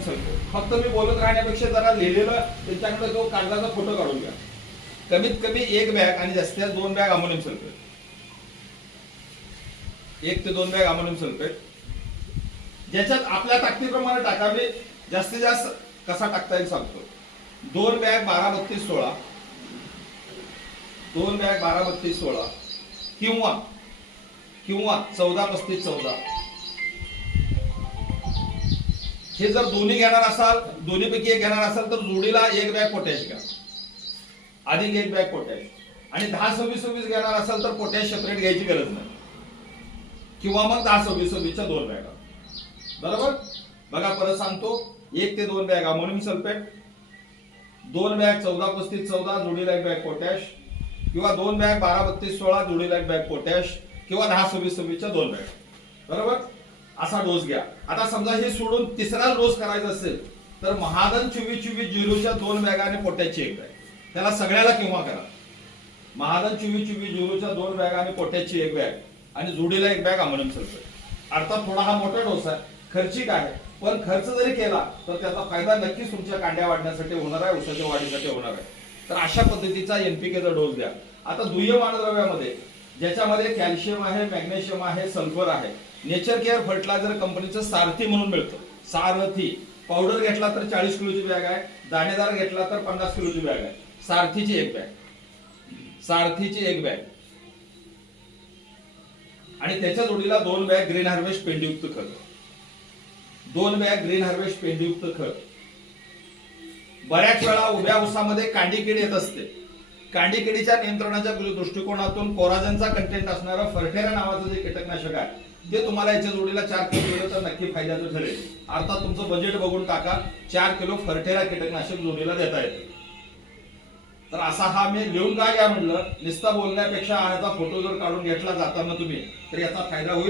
फक्त मी बोलत राहण्यापेक्षा जरा लिहिलेलं त्याच्याकडे तो कागदाचा फोटो काढून घ्या. कमीत कमी एक बॅग आणि जास्तीत जास्त दोन बॅग अमोनियम सल्फेट एक ते दोन बॅग अमोनियम सल्फेट ज्याच्यात आपल्या ताकदीप्रमाणे टाकावे जास्तीत जास्त कसा टाकता येईल सांगतो. दोन बॅग बारा बत्तीस सोळा. दोन बॅग बारा बत्तीस सोळा. किंवा किंवा चौदा पस्तीस चौदा. हे जर दोन्ही घेणार असाल दोन्हीपैकी एक घेणार असाल तर जोडीला एक बॅग पोटॅश घ्या अधिक एक बॅग पोटॅश आणि दहा सव्वीस सव्वीस घेणार असाल तर पोटॅश सेपरेट घ्यायची गरज नाही. किंवा मग दहा सव्वीस सव्वीसच्या दोन बॅगा. बरोबर? बघा परत सांगतो. एक ते दोन बॅग अमोनियम सल्फेट. दोन बॅग चौदा पस्तीस चौदा जोडीला एक बॅग पोटॅश. किंवा दोन बॅग बारा बत्तीस सोळा जोडीला एक बॅग पोटॅश. किंवा दहा सव्वीस सव्वीसच्या दोन बॅग. बरोबर? असा डोस घ्या. आता समजा हे सोडून तिसरा डोस करायचा असेल तर महादन चोवीस चोवीस झिरोच्या दोन बॅग आणि पोट्याची एक बॅग. त्याला सगळ्याला किंवा करा. महादन चोवीस चोवीस झिरोच्या दोन बॅग आणि पोट्याची एक बॅग आणि जोडीला एक बॅग अमोनियम सल्फेट. अर्थात थोडा हा मोठा डोस आहे. खर्चिक आहे. पण खर्च जरी केला तर त्याचा फायदा नक्कीच तुमच्या कांड्या वाढण्यासाठी होणार आहे उसाच्या वाढीसाठी होणार आहे. तर अशा पद्धतीचा एनपीकेचा डोस द्या. आता दुय्यम अन्नद्रव्यामध्ये ज्याच्यामध्ये कॅल्शियम आहे मॅग्नेशियम आहे सल्फर आहे. नेचर केअर फर्टिलायझर कंपनीचं सारथी म्हणून मिळतं. सारथी. पावडर घेतला तर चाळीस किलोची बॅग आहे. दाणेदार घेतला तर पन्नास किलोची बॅग आहे. सारथीची एक बॅग. सारथीची एक बॅग. आणि त्याच्या जोडीला दोन बॅग ग्रीन हार्वेस्ट पेंडयुक्त खत. दोन बॅग ग्रीन हार्वेस्ट पेंडयुक्त खत. बऱ्याच वेळा उभ्या ऊसामध्ये कांडीकिडी येत असते. कांडीकिडीच्या नियंत्रणाच्या दृष्टिकोनातून कोराजनचा कंटेंट असणारं फर्टेरा नावाचं जे कीटकनाशक आहे ते तुम्हाला याच्या जोडीला चार किलो दिलं तर नक्की फायद्याचं ठरेल. अर्थात तुमचं बजेट बघून टाका चार किलो फर्टेरा कीटकनाशक जोडीला देता येते. तर असा हा मी लिहून काय घ्या म्हटलं. नुसता बोलण्यापेक्षा ह्याचा फोटो जर काढून घेतला जाताना तुम्ही तर याचा फायदा होईल.